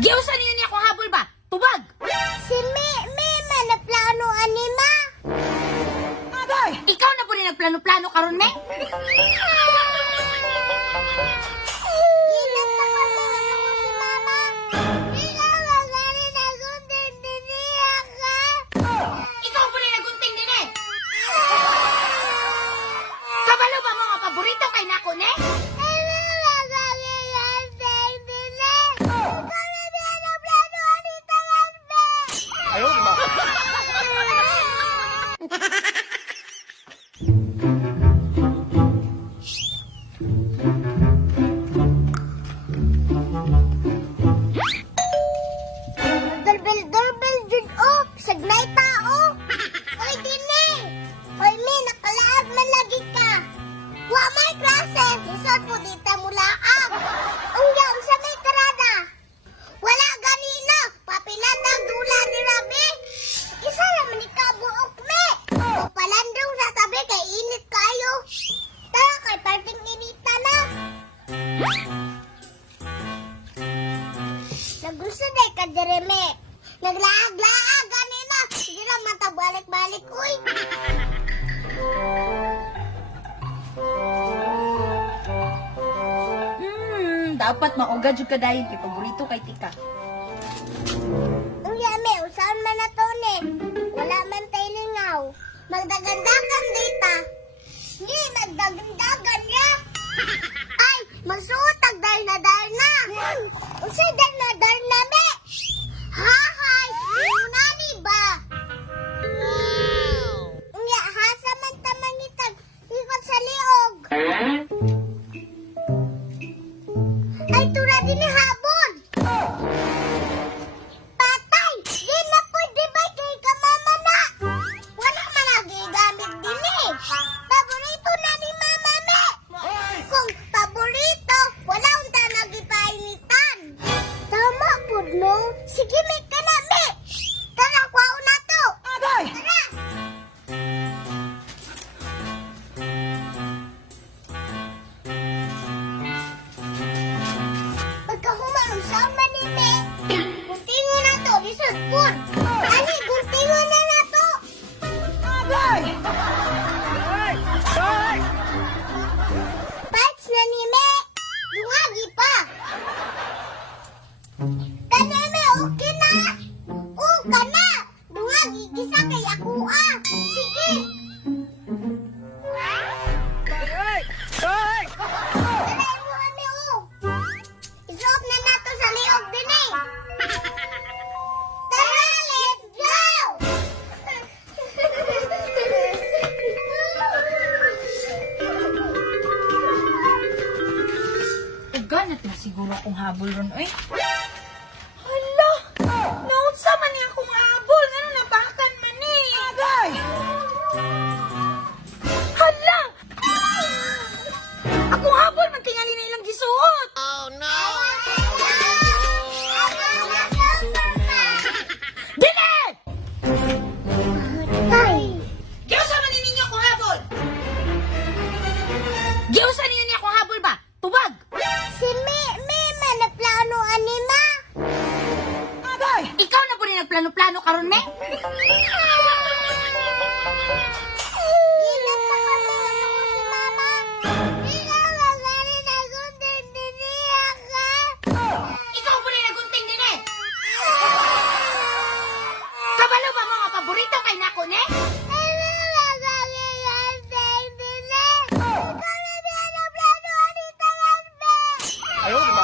Giusan niyo niya akong habol ba? Tubag! Si me manaplano anima. Agay! Ikaw na po rin nagplano-plano karon me? Ikaw po rin nagunting din eh! Kabalo ba mga paborito kay nako ne? Doorbell jud oh, sagnay tao. Oy dinhi. Oy me nakalaag man lagi ka. Wa may klase, lisod po dita mulaag. Ungga unsa may karada? Wala ganina, papilan na dula ni Rabi. Isa ra man ikabuok me. O palandong sa tabi kay init kayo. Tara kay parting inita na. Nagusto day ka dire me. Naglaag-laag ganina. Sige ra mata balik-balik uy. Dapat maugad jud ka dayon kay paborito kay tika. Unya me, usahan man na to ne. Wala man tayo lingaw. Magdagandagan dita. Hindi, magdagandagan ya. Ay, magsuotag dahil na. Usay dahil na me. Hahay, unani ba? Unya, hasa man tamangitag. Ikot sa liog. Ay, tura din ni habon. Patay! Di na pwede ba kay kamama na? Wala man lagi gamit din eh. Paborito na ni mama me. Kung paborito, wala unta nagipainitan. Tama po no? Sige me ka na me. Tara, kwao na to. Agay! Tara. Pagkahumang sama ni me. Guntingo na to, lisod po. Ani, guntingo na to. Agay! Parts na ni me. Dungagi pa. Kani me, okay na. Oo, kana. Dungagi, kisa kay ako ah. Sige. Talay mo ano oh. Isop na nato sa liog din eh. Tara, let's go! Ganat na siguro akong habol ron, oy. Hala! Naunsa man niya akong habol. Ano nabakan man eh. Agay! Hala! Akong habol man tingali na ilang gisuot. Dili! Tay! Giusa man ninyo akong habol. Giusa ninyo akong habol ba? Tubag! Si me manaplano anima. Agay! Ikaw na po rin nagplano-plano karon me? Gilat na kami ako si mama. Ikaw magani naguntin din niya ka. Ikaw po rin nagunting din eh! Kabalo ba mga paborito kay nako ne? Ayaw, di ba?